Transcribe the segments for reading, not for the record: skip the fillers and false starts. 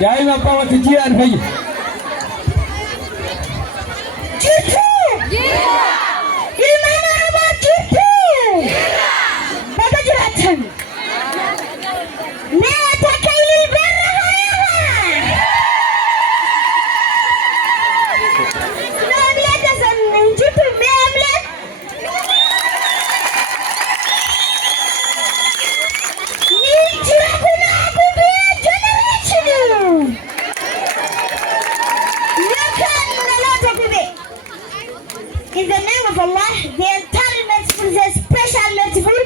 يا إما قوة تجي أنفي In the name of Allah, the entire merciful, the special merciful,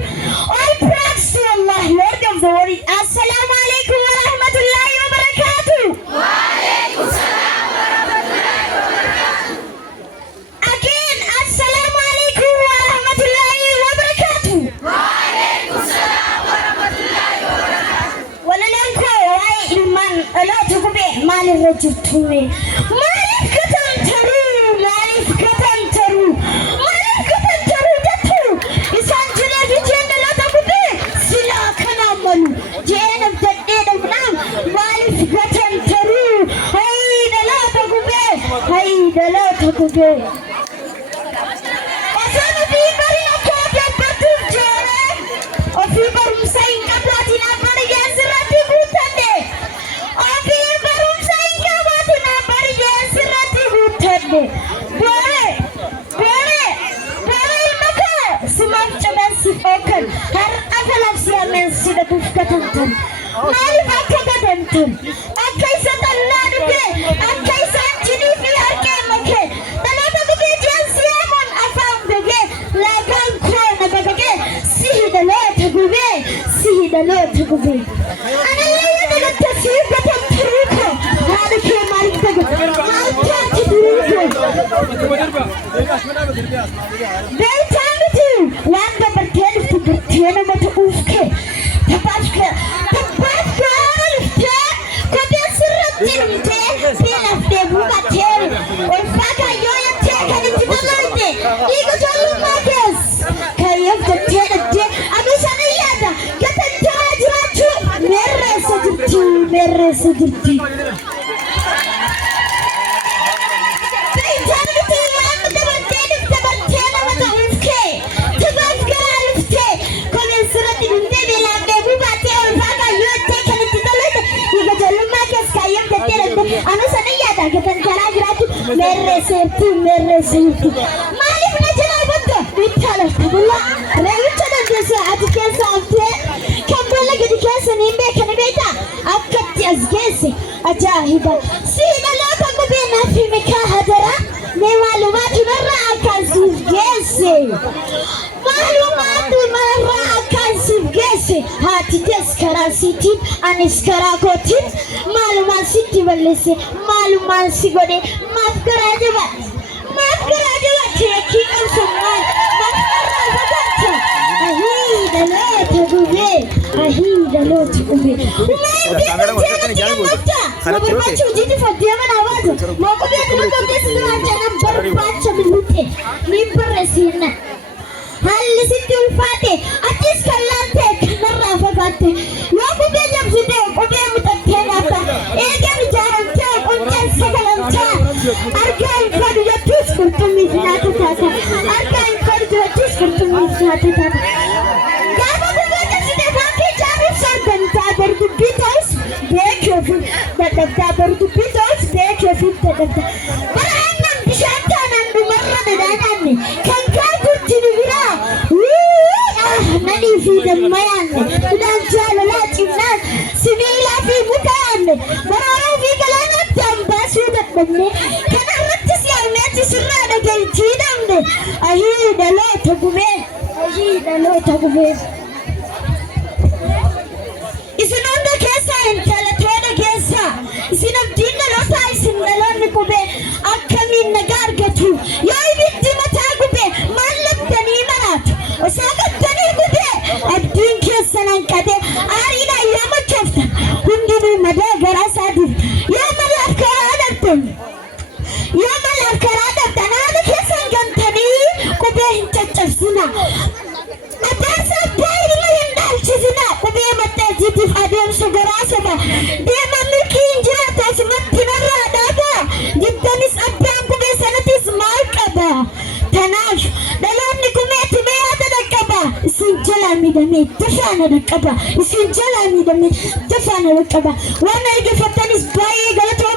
all praise to Allah, Lord of the world. Assalamu alaikum wa rahmatullahi wa barakatuh. Wa alaikum salam wa rahmatullahi wa barakatuh. Again, assalamu alaikum wa rahmatullahi wa barakatuh. Wa alaikum salam wa rahmatullahi wa barakatuh. Wala lanko wa ilman ala tukube mali rajutumi. Mali katan taru, mali katan taru. Today. The Lord to be. And I live in a test of Peruco. How to kill my bigger. How to do it. Very time to do. One number 10 to the 10 of the Ufke. The Bashka. The Bashka. Could you see the Pin of the Bukatel? Or Faka Yoya take it to the Lord. Eagle to Lucas. Can you have the 10 of the Abishanayada? Get a Merre Sudurti. أجاهدا سينا لا تقبلنا في مكاهدرة معلومات مرة كان جيسي معلومات مرة كان جيسي هاتي تسكرا سيتي أنسكرا كوتي معلومات سيتي بلسي معلومات سيغوني مافكرا جوات تيكي أنسمان مافكرا جوات أهيدا لا تقبل أهيدا لا تقبل Berbaca uji fadiaman awal. Mau kau biar kau kau semua jangan berbaca minute. Nimper resina. Hal situl fate. Atis kalante kenara fate. Yo kau biar jam sudah kau biar mutakkan apa. Ega bicara cak kau sekalam cak. Arkan kau dia tus kurtumi sinatu tata. Arkan kau dia tus kurtumi sinatu tata. Kamu kau biar sudah fate jangan sardan tabar tu bitas. Break your foot. The tabar to pitos, break your foot. Paranam Bishantan and Marra the Danani. Can go to the Vira. Many feet of Mayan. Udan Jalalat, Sivila Fibukan. Marara Vigalana Tambasu that Bene. Can I let this young man to surround again? Tidam. I hear the lot of men. I hear the lot of men. Is it on the case and Calatona Gesa? Is it a dinner of ice in the Lonikobe? I come in the Gargatu. Yai Timotagube, Malak Tanimanat, Osaka Tanigube, I drink yes and Kade, Arina Yamakefta, Hundinu Madagarasadi, Yamalak Karadatum, Yamalak Karadatan, and Kiss and Gantani, Kobe in Chachasina. A person paid in Dalchizina, Kobe Matati, Adam Sugarasaba, Dema Mukinja. miidhamee tafaana dhaqqaba. Isin jalaa miidhamee tafaana dhaqqaba. Waan eeggafattanis baay'ee galata